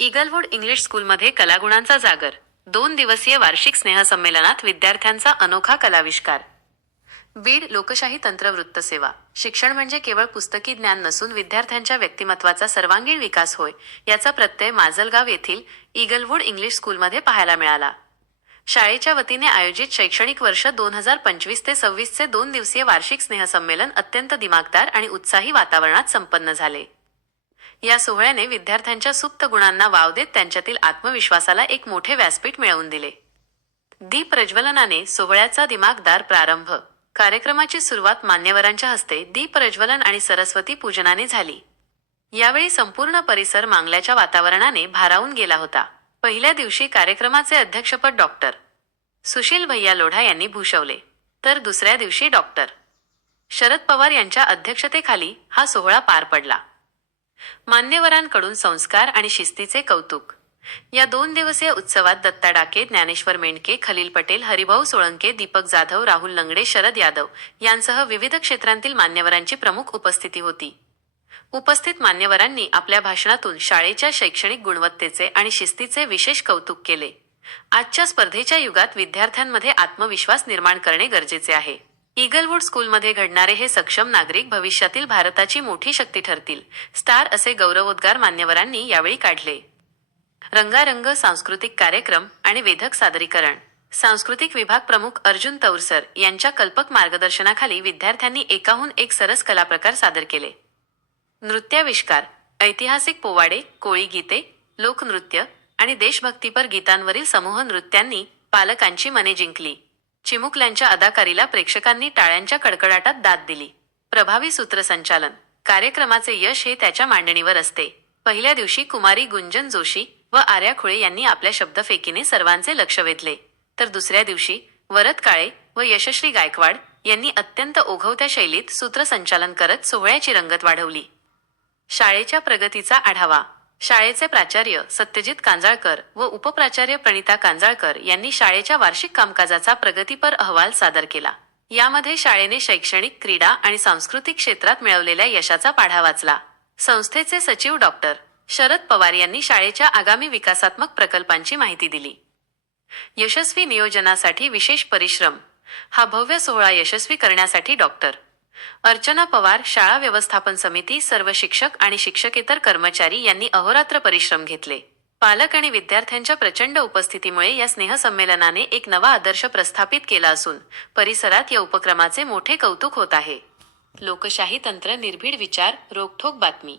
इगलवूड English स्कूलमध्ये कलागुणांचा जागर. दोन दिवसीय वार्षिक स्नेहसंमेलनात विद्यार्थ्यांचा अनोखा कलाविष्कार. बीड लोकशाही तंत्र वृत्तसेवा शिक्षण म्हणजे केवळ पुस्तकी ज्ञान नसून विद्यार्थ्यांच्या व्यक्तिमत्वाचा सर्वांगीण विकास होय याचा प्रत्यय माजलगाव येथील इगलवूड इंग्लिश स्कूलमध्ये पाहायला मिळाला. शाळेच्या वतीने आयोजित शैक्षणिक वर्ष दोन हजार पंचवीस ते सव्वीसचे दोन दिवसीय वार्षिक स्नेहसंमेलन अत्यंत दिमागदार आणि उत्साही वातावरणात संपन्न झाले. या सोहळ्याने विद्यार्थ्यांच्या सुप्त गुणांना वाव देत त्यांच्यातील आत्मविश्वासाला एक मोठे व्यासपीठ मिळवून दिले. दीप प्रज्वलनाने सोहळ्याचा दिमागदार प्रारंभ. कार्यक्रमाची सुरुवात मान्यवरांच्या हस्ते दीप प्रज्वलन आणि सरस्वती पूजनाने झाली. यावेळी संपूर्ण परिसर मांगल्याच्या वातावरणाने भारावून गेला होता. पहिल्या दिवशी कार्यक्रमाचे अध्यक्षपद डॉक्टर सुशील भैया लोढा यांनी भूषवले. तर दुसऱ्या दिवशी डॉक्टर शरद पवार यांच्या अध्यक्षतेखाली हा सोहळा पार पडला. मान्यवरांकडून संस्कार आणि शिस्तीचे कौतुक. या दोन दिवसीय उत्सवात दत्ता डाके ज्ञानेश्वर मेंढके खलील पटेल हरिभाऊ सोळंके दीपक जाधव राहुल लंगडे शरद यादव यांसह विविध क्षेत्रांतील मान्यवरांची प्रमुख उपस्थिती होती. उपस्थित मान्यवरांनी आपल्या भाषणातून शाळेच्या शैक्षणिक गुणवत्तेचे आणि शिस्तीचे विशेष कौतुक केले. आजच्या स्पर्धेच्या युगात विद्यार्थ्यांमध्ये आत्मविश्वास निर्माण करणे गरजेचे आहे. ईगलवूड स्कूलमध्ये घडणारे हे सक्षम नागरिक भविष्यातील भारताची मोठी शक्ती ठरतील. स्टार असे गौरवोद्गार मान्यवरांनी यावेळी काढले. रंगारंग सांस्कृतिक कार्यक्रम आणि वेधक सादरीकरण. सांस्कृतिक विभाग प्रमुख अर्जुन तौरसर यांच्या कल्पक मार्गदर्शनाखाली विद्यार्थ्यांनी एकाहून एक सरस कलाप्रकार सादर केले. नृत्याविष्कार ऐतिहासिक पोवाडे कोळी गीते लोकनृत्य आणि देशभक्तीपर गीतांवरील समूह नृत्यांनी पालकांची मने जिंकली. चिमुकल्यांच्या अदाकारीला प्रेक्षकांनी टाळ्यांच्या कडकडाटात दाद दिली. प्रभावी सूत्रसंचालन. कार्यक्रमाचे यश हे त्याच्या मांडणीवर असते. पहिल्या दिवशी कुमारी गुंजन जोशी व आर्या खुळे यांनी आपल्या शब्दफेकीने सर्वांचे लक्ष वेधले. तर दुसऱ्या दिवशी वरद काळे व यशश्री गायकवाड यांनी अत्यंत ओघवत्या शैलीत सूत्रसंचालन करत सोहळ्याची रंगत वाढवली. शाळेच्या प्रगतीचा आढावा. शाळेचे प्राचार्य सत्यजित कांजाळकर व उपप्राचार्य प्रणिता कांजाळकर यांनी शाळेच्या वार्षिक कामकाजाचा प्रगतीपर अहवाल सादर केला. यामध्ये शाळेने शैक्षणिक क्रीडा आणि सांस्कृतिक क्षेत्रात मिळवलेल्या यशाचा पाढा वाचला. संस्थेचे सचिव डॉक्टर शरद पवार यांनी शाळेच्या आगामी विकासात्मक प्रकल्पांची माहिती दिली. यशस्वी नियोजनासाठी विशेष परिश्रम. हा भव्य सोहळा यशस्वी करण्यासाठी डॉक्टर अर्चना पवार शाळा व्यवस्थापन समिती सर्व शिक्षक आणि शिक्षकेतर कर्मचारी यांनी अहोरात्र परिश्रम घेतले. पालक आणि विद्यार्थ्यांच्या प्रचंड उपस्थितीमुळे या स्नेहसंमेलनाने एक नवा आदर्श प्रस्थापित केला असून परिसरात या उपक्रमाचे मोठे कौतुक होत आहे. लोकशाही तंत्र निर्भीड विचार रोखठोक बातमी.